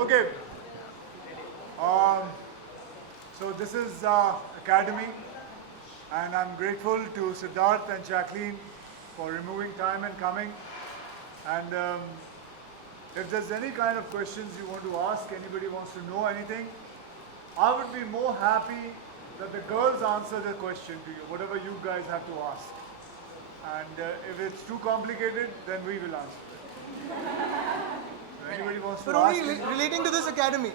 Okay. So this is Academy, and I'm grateful to Siddharth and Jacqueline for removing time and coming. And if there's any kind of questions you want to ask, anybody wants to know anything, I would be more happy that the girls answer the question to you, whatever you guys have to ask. And if it's too complicated, then we will answer it. So anybody wants to But ask? only relating to this academy.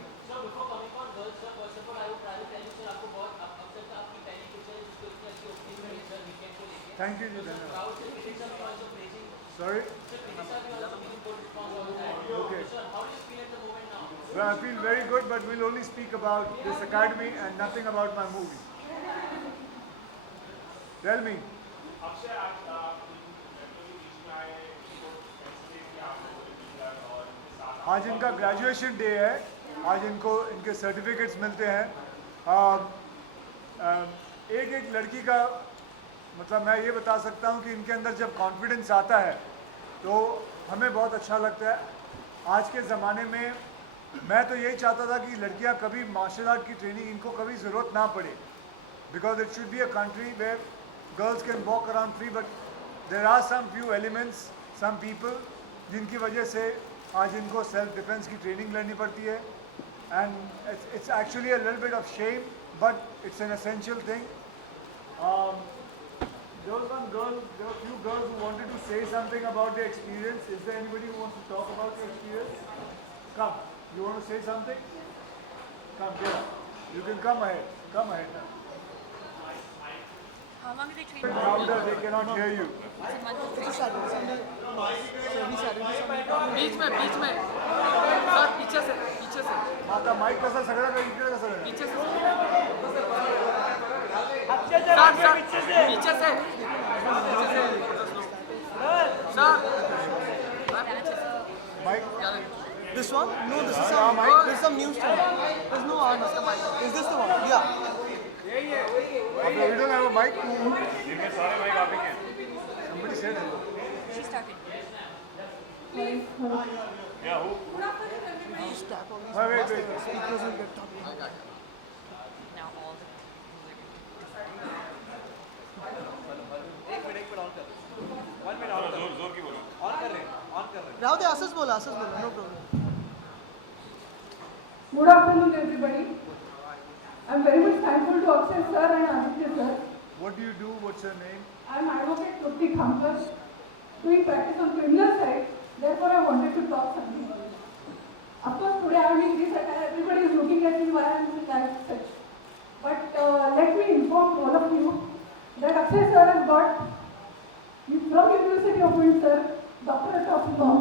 Thank you, Jitendra. Sorry? Okay. Well, I feel very good, but we'll only speak about this academy and nothing about my movie. Tell me. आज इनका graduation day है, आज इनको इनके certificates मिलते हैं। एक एक लड़की का मतलब मैं ये बता सकता हूँ कि इनके अंदर जब कॉन्फिडेंस आता है तो हमें बहुत अच्छा लगता है। आज के ज़माने में मैं तो यही चाहता था कि लड़कियाँ कभी मार्शल आर्ट की ट्रेनिंग इनको कभी ज़रूरत ना पड़े, because it should be a country where girls can walk around free, but there are some few elements, some people जिनकी वजह से आज इनको सेल्फ डिफेंस की ट्रेनिंग लेनी पड़ती है and it's actually a little bit of shame but it's an essential thing. There was one girl, there were a few girls who wanted to say something about their experience. Is there anybody who wants to talk about their experience? Come, you want to say something? Come, get up. You can come ahead. Come ahead now. How long did they train? Louder, they cannot hear you. It's a month of training. बीच में sir पीछे से आता mic कसा सगळं का इकडे कसं आहे? पीछे से sir Mic? This one? No, this is some news channel. There's no answer. Is this the one? Yeah. We don't have a mic. Somebody said hello. She started. Just tap on these Wait. speakers and get talking. Now all the राहू दे असंच बोला no problem. Good afternoon, everybody. I'm very much thankful to Akshay sir and Aditya sir. What do you do? What's your name? I'm Advocate Trupti Khankar, doing practice on criminal side. Therefore, I wanted to talk something. Of course, today I am in this attire. Everybody is looking at me why I am doing like such. But let me inform all of you that Akshay sir has got from University of Windsor Doctorate of Law.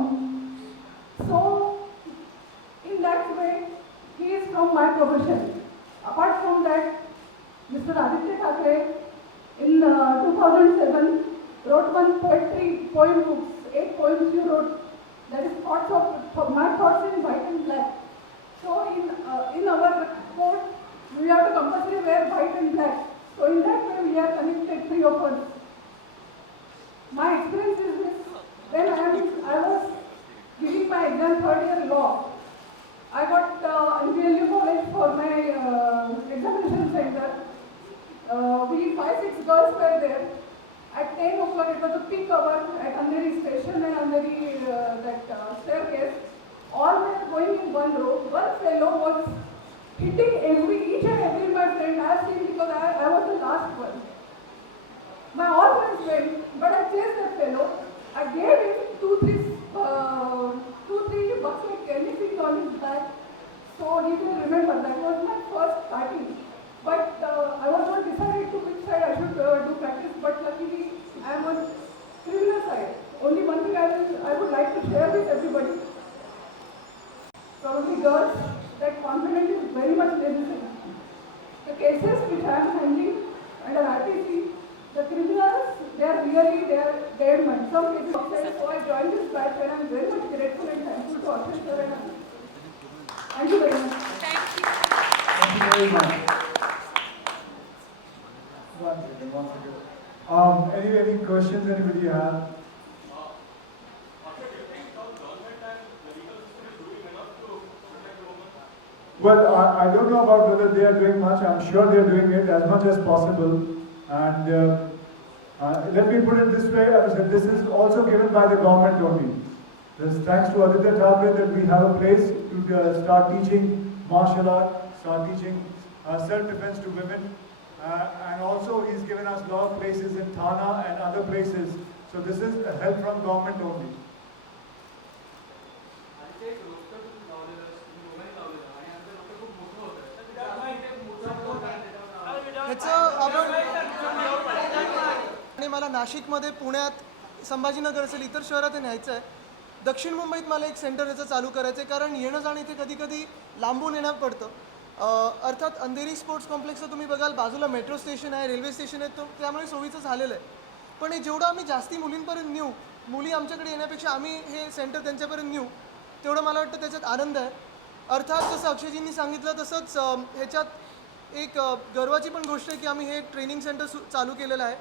So, in that way, he is from my profession. Apart from that, Mr. Aditya Thackeray in 2007 wrote one poetry poem books, 8 poems he wrote. That is my thoughts in white and black. So in our code, we have to compulsory wear white and black. So in that way, we are connected, 3 of us. My experience is this: when I was giving my exam 3rd year law, I got NVLU college for my examination center. We 5-6 girls were there. At 10 o'clock, it was a peak hour at Andheri station and Andheri staircase. All were going in one row. One fellow was hitting each and every my friend. I have seen because I was the last one. My all friends went, but I chased that fellow. I gave him 2-3 bucks like anything on his back. So he will remember that was my first starting. But I was not decided to which side I should do practice. But luckily I am on criminal side. Only one thing I would like to share with everybody. Probably girls, that confidence is very much necessary. The cases which I am handling under RTC, the criminals, they are dead men. Some cases outside, so I joined this batch and I am very much grateful and thankful to Akshay sir and Aditya. Thank you very much. Thank you. Thank you very much. One second. Any questions anybody have? Well, I don't know about whether they are doing much. I'm sure they are doing it as much as possible. And let me put it this way: this is also given by the government only. This thanks to Aditya Thackeray that we have a place to start teaching martial art, start teaching self-defense to women. And also he's given us a lot of places in Thana and other places. So this is help from government only. आणि मला नाशिकमध्ये, पुण्यात, संभाजीनगर असेल, इतर शहरात हे न्यायचं आहे. दक्षिण मुंबईत मला एक सेंटर याचं चालू करायचं आहे, कारण येणं जाणं इथे कधी कधी लांबून येणं पडतं. अर्थात अंधेरी स्पोर्ट्स कॉम्प्लेक्सचं तुम्ही बघाल बाजूला मेट्रो स्टेशन आहे, रेल्वे स्टेशन आहे, तो त्यामुळे सोयीचं झालेलं आहे. पण हे जेवढं आम्ही जास्ती मुलींपर्यंत नेऊ, मुली आमच्याकडे येण्यापेक्षा आम्ही हे सेंटर त्यांच्यापर्यंत नेऊ, तेवढं मला वाटतं त्याच्यात आनंद आहे. अर्थात जसं अक्षयजींनी सांगितलं तसंच ह्याच्यात एक गर्वाची पण गोष्ट आहे की आम्ही हे ट्रेनिंग सेंटर चालू केलेलं आहे.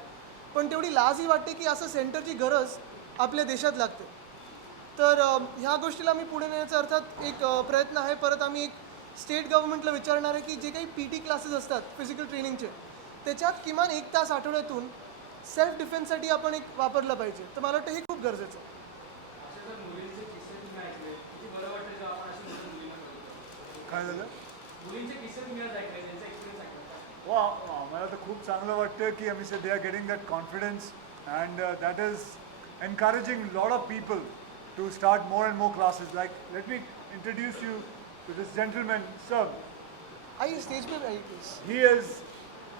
पण तेवढी लाजही वाटते की असं सेंटरची गरज आपल्या देशात लागते. तर ह्या गोष्टीला आम्ही पुढे नेण्याचा अर्थात एक प्रयत्न आहे. परत आम्ही एक स्टेट गव्हर्नमेंटला विचारणार आहे की जे काही PT क्लासेस असतात फिजिकल ट्रेनिंगचे, त्याच्यात किमान 1 तास आठवड्यातून सेल्फ डिफेन्ससाठी आपण एक वापरलं पाहिजे. तर मला वाटतं हे खूप गरजेचं आहे. काय झालं? मुलींचे किस्से तुम्ही आज ऐकले, त्यांचा एक्सपिरियन्स ऐकला. वा मला तर खूप चांगलं वाटतं की आम्ही they are getting that confidence and that is encouraging lot of people to start more and more classes. Like let me introduce you to this gentleman. Sir, आइए स्टेज पे आइए please. he is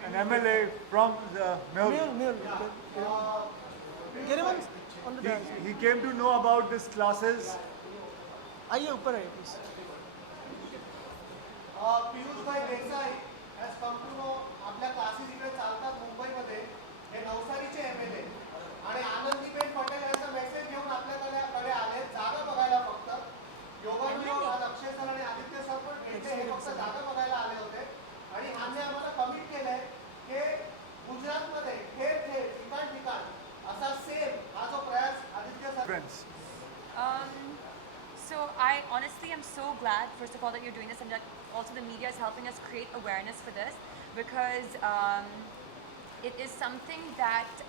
an MLA from the Mehul. Get him on the dance. He came to know about these classes. आइए ऊपर आइए please. Piyushbhai Desai has come to know आपल्या classes इकडे चालतात मुंबईमध्ये. हे नवसारीचे MLA आणि आनंदीबेन पटेल यांचा मेसेज घेऊन आपल्याकडे आले जागा बघायला. फक्त योगायोग आज अक्षय सर आणि आदित्य सर पण भेटले. हे फक्त जागा बघायला आले होते आणि ह्यांनी आम्हाला कमिट केलंय की गुजरातमध्ये ठेर ठेर ठिकाण ठिकाण असा सेम हा जो प्रयास Aditya sir. Friends. So I honestly am so glad, first of all, that you're doing this, and that also the media is helping us create awareness for this, because it is something that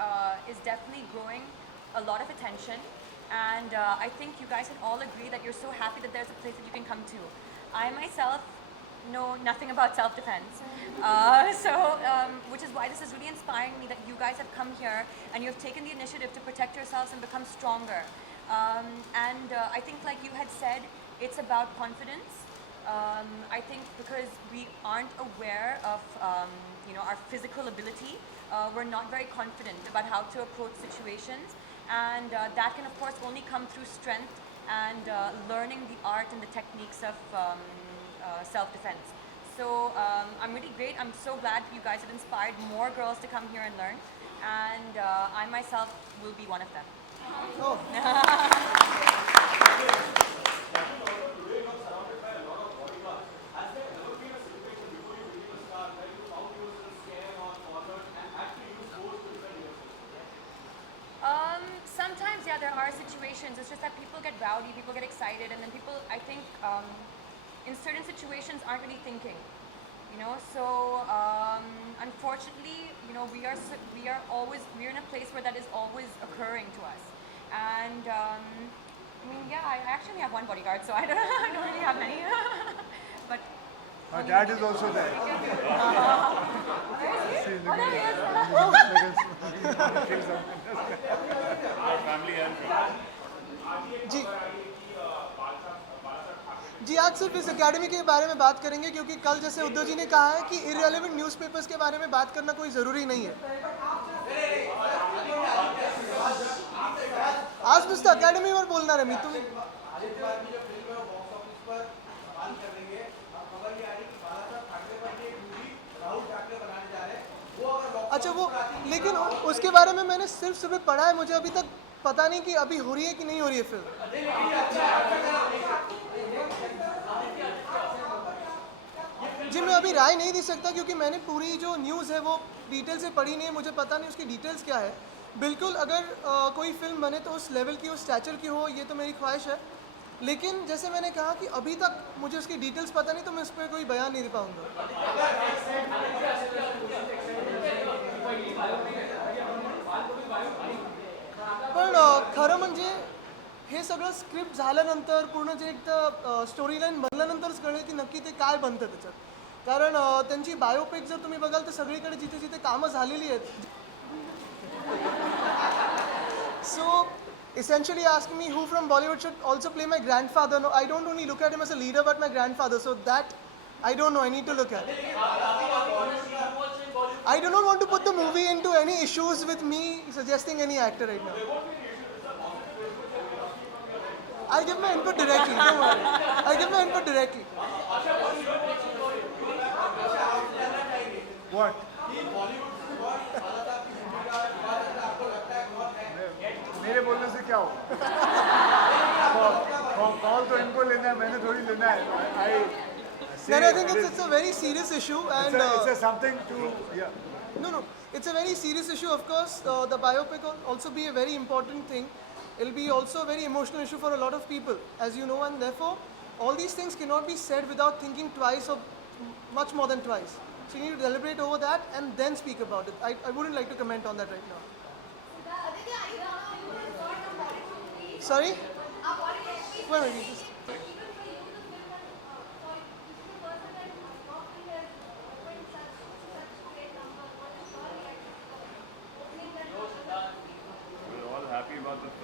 is definitely growing a lot of attention, and I think you guys can all agree that you're so happy that there's a place that you can come to. I myself know nothing about self-defense, which is why this is really inspiring me that you guys have come here and you have taken the initiative to protect yourselves and become stronger. I think, like you had said, it's about confidence. I think because we aren't aware of our physical ability, we're not very confident about how to approach situations, and that can of course only come through strength and learning the art and the techniques of self-defense. So I'm really great. I'm so glad you guys have inspired more girls to come here and learn, and I myself will be one of them. Oh. Sometimes, yeah, there are situations. It's just that people get rowdy, people get excited, and then people, I think, in certain situations aren't really thinking. So unfortunately, we're in a place where that is always occurring to us. And I mean, yeah, I actually have one bodyguard, so I don't really have many. But My dad is also there. See, look there he at is. जी जी आज सिर्फ इस academy के बारे में बात करेंगे क्योंकि कल जैसे उद्धव जी ने कहा है कि इररिलेवेंट न्यूज़पेपर्स के बारे में बात करना कोई ज़रूरी नहीं है. आज नुसतं अकॅडमीवर बोलणार आहे मी. तुम्ही अच्छा वो लेकिन उसके बारे में मैंने सिर्फ सुबह पढ़ा है. मुझे अभी तक पता नहीं कि अभी हो रही है कि नहीं हो रही है फिल्म. जी मैं अभी राय नहीं दे सकता क्योंकि मैंने पूरी जो न्यूज़ है वो डिटेल से पढ़ी नहीं है. मुझे पता नहीं उसकी डिटेल्स क्या है. बिल्कुल अगर कोई फिल्म बने तो उस लेवल की, उस स्टैचर की हो, ये तो मेरी ख्वाहिश है. लेकिन जैसे मैंने कहा कि अभी तक मुझे उसकी डिटेल्स पता नहीं, तो मैं उस पर कोई बयान नहीं दे पाऊँगा. पण खरं म्हणजे हे सगळं स्क्रिप्ट झाल्यानंतर पूर्ण जे एक स्टोरी लाईन बनल्यानंतरच कळेल की नक्की ते काय बनतं त्याच्यात. कारण त्यांची बायोपिक जर तुम्ही बघाल तर सगळीकडे जिथे जिथे कामं झालेली आहेत. सो essentially asking me who from Bollywood should also play my grandfather. No, I don't only look at him as a leader but my grandfather. So that I don't know. I need to look at. I do not want to put the movie into any issues with me suggesting any actor right now. I'll give my input directly. Don't worry. I'll give my input directly. What? मेरे बोलने से क्या होगा? Call तो इनको लेना है, मैंने थोड़ी लेना है. Then I think it's a very serious issue and it's something to no, it's a very serious issue. Of course, the biopic will also be a very important thing. It'll be also a very emotional issue for a lot of people, as you know, and therefore all these things cannot be said without thinking twice or much more than twice. So you need to deliberate over that and then speak about it. I wouldn't like to comment on that right now. Sorry? Wait a minute,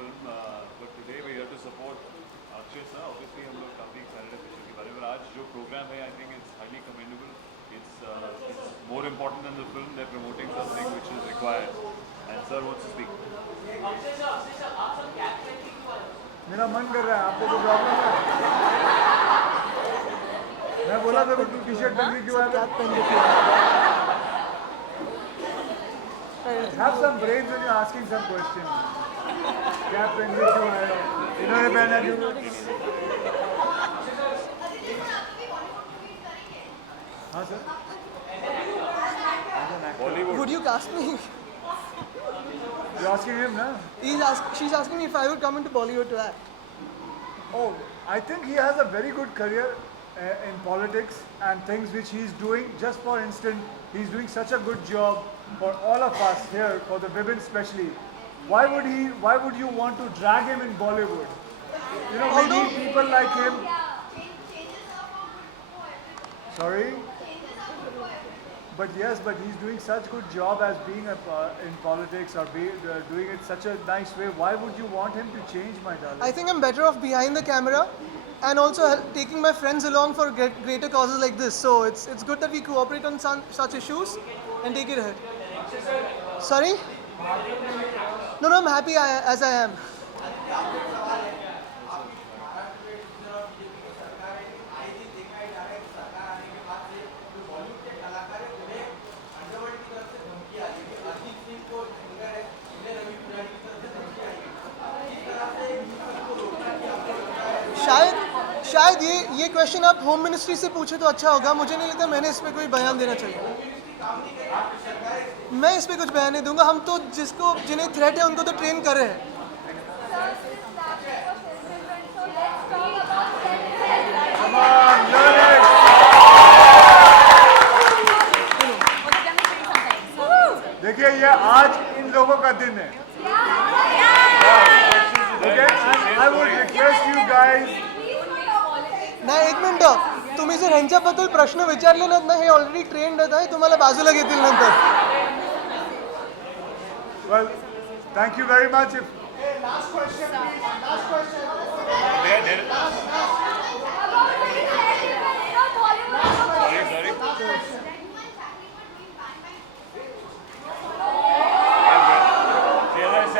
film, but today we're here to support Akshay sir. Obviously हम लोग काफ़ी excited है picture के बारे में. आज जो program है, I think it's highly commendable. It's more important than the film. They're promoting something which is required. And sir wants to speak. Akshay sir आप सब कैप पहनने क्यों आए हो? मेरा मन कर रहा है, आपको कोई प्रॉब्लम है? मैं बोला था तू टी शर्ट पहन के क्यों आया? कैप पहन के क्यों? Have some brains when you're asking some question. Cap पहन के क्यों आए? इन्होंने पहना क्यों? हाँ sir. Bollywood. Would you cast me? You're asking him, na? She's asking me if I would come into Bollywood to act. Oh, I think he has a very good career in politics and things which he's doing. Just for instance, he's doing such a good job for all of us here, for the women especially. Why would you want to drag him in Bollywood? You know, we need people like him. Sorry? But yes, but he's doing such good job as being in politics or doing it such a nice way. Why would you want him to change, my darling? I think I'm better off behind the camera and also taking my friends along for greater causes like this. So it's good that we cooperate on such issues and take it ahead. Sorry? No, I'm happy as I am. शायद ये question आप home ministry से पूछे तो अच्छा होगा. मुझे नहीं लगता मैंने इस पे कोई बयान देना चाहिए. मैं इस पे कुछ बयान नहीं दूंगा. हम तो जिन्हें थ्रेट है उनको तो ट्रेन कर रहे हैं. Come on, learn it. देखिए ये आज इन लोगों का दिन है. Okay, I would request you guys. नाही, एक मिनिट. तुम्ही जर ह्यांच्याबद्दल प्रश्न विचारले नाहीत ना, हे ऑलरेडी ट्रेंड आहे, तुम्हाला बाजूला घेतील नंतर. Well, thank you very much. Hey, last question, please. Last question.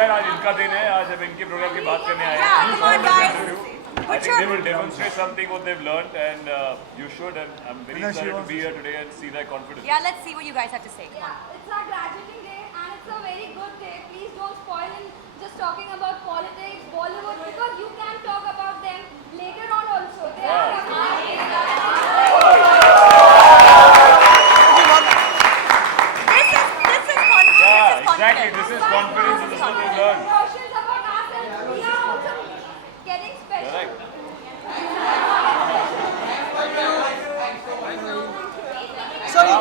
आज इनका दिन है. आज हम इनके प्रोग्राम की बात करने आए हैं. Come on, guys. I think they will demonstrate something what they've learned, and you should. And I'm very excited to be here today and see their confidence. Yeah, let's see what you guys have to say. Come on. Yeah, it's our graduating day and it's a very good day. Please don't spoil in just talking about politics, Bollywood, because you can talk about them later on also. They are This is confidence. Yeah, exactly. This is confidence, and this is what they've learned. Questions about us and we are also getting special. Correct. Sorry.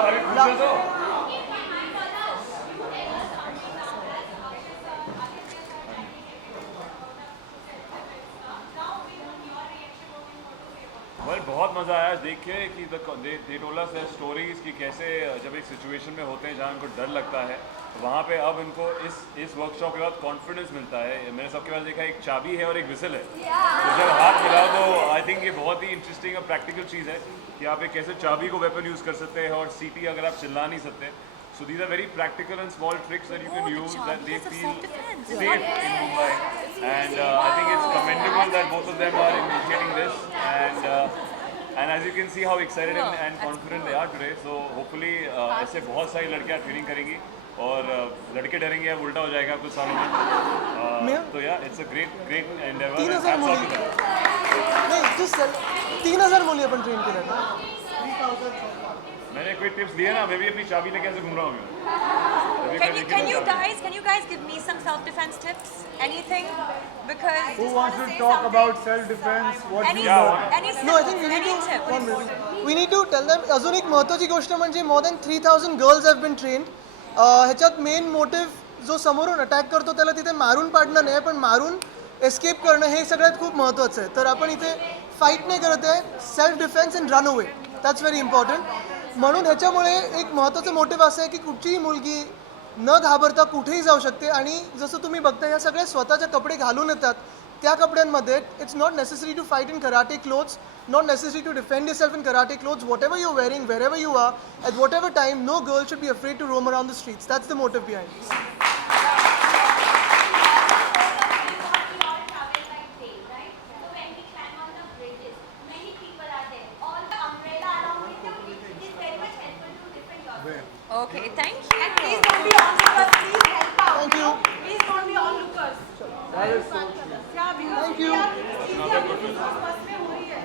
Well, बहुत मज़ा आया देख के कि they told us their stories कि कैसे जब एक सिचुएशन में होते हैं जहाँ उनको डर लगता है, वहाँ पे अब इनको इस वर्कशॉप के बाद कॉन्फिडेंस मिलता है. मैंने सबके पास देखा एक चाबी है और एक विसल है. तो जब हाथ मिलाओ तो आई थिंक ये बहुत ही इंटरेस्टिंग और प्रैक्टिकल चीज़ है कि आप एक कैसे चाबी को वेपन यूज़ कर सकते हैं और सीटी अगर आप चिल्ला नहीं सकते. So these are very practical and small tricks that you can use that they feel safe in Mumbai. And I think it's commendable that both of them are initiating this. And as you can see how excited and confident they are today. So hopefully ऐसे बहुत सारी लड़कियाँ training करेंगी और लड़के डरेंगे अब उल्टा हो जाएगा कुछ सालों में. तो yeah, it's a great endeavor. 3,000 मुली. नहीं, just 3,000 मुली अपन ट्रेन के लिए. मैंने कोई टिप्स दिए ना, मैं भी अपनी चाबी लेके ऐसे घूम रहा हूँ. Can you guys give me some self-defense tips? Anything? Because Who wants to talk about self-defense? What any you learned? any No, I think we need any to. tip. One minute. We need to tell them. अजून एक महत्त्वाची गोष्ट म्हणजे more than 3,000 girls have been trained. ह्याच्यात main motive जो समोरून attack करतो त्याला तिथे मारून पाडणं नाही, पण मारून एस्केप करणं हे सगळ्यात खूप महत्त्वाचं आहे. तर आपण इथे फाईट नाही करत आहे, self defence and run away. That's very important. म्हणून ह्याच्यामुळे एक महत्त्वाचं मोटिव्ह असं आहे की कुठचीही मुलगी न घाबरता कुठेही जाऊ शकते. आणि जसं तुम्ही बघता या सगळ्या स्वतःचे कपडे घालून येतात. त्या कपड्यांमध्ये it's not necessary to fight in karate clothes, not necessary to defend yourself in karate clothes. Whatever you're wearing, wherever you are, at whatever time, no girl should be afraid to roam around the streets. That's the motive behind this. We all travel by train, right? So when we climb on the bridges, many people are there. All the umbrella along with you, it is very much helpful to defend yourself. Okay, thank you. And please don't be onlookers, please help out. Thank you. Please don't be onlookers. Yeah, because Thank we you. are easier because बस में हो रही है.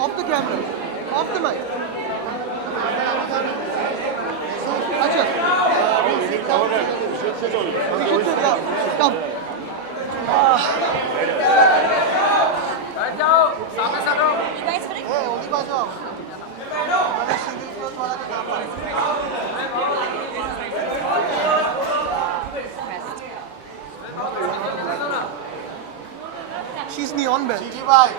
Off the camera, off the mic. अच्छा. We should sit down. Come. You guys ready? Hey, ओली बाजू आओ. मैंने single cloth वाला का नाम पढ़ा. She's neon belt. जीजी भाई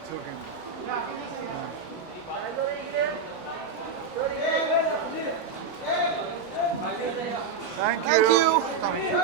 It's okay. Thank you. Thank you.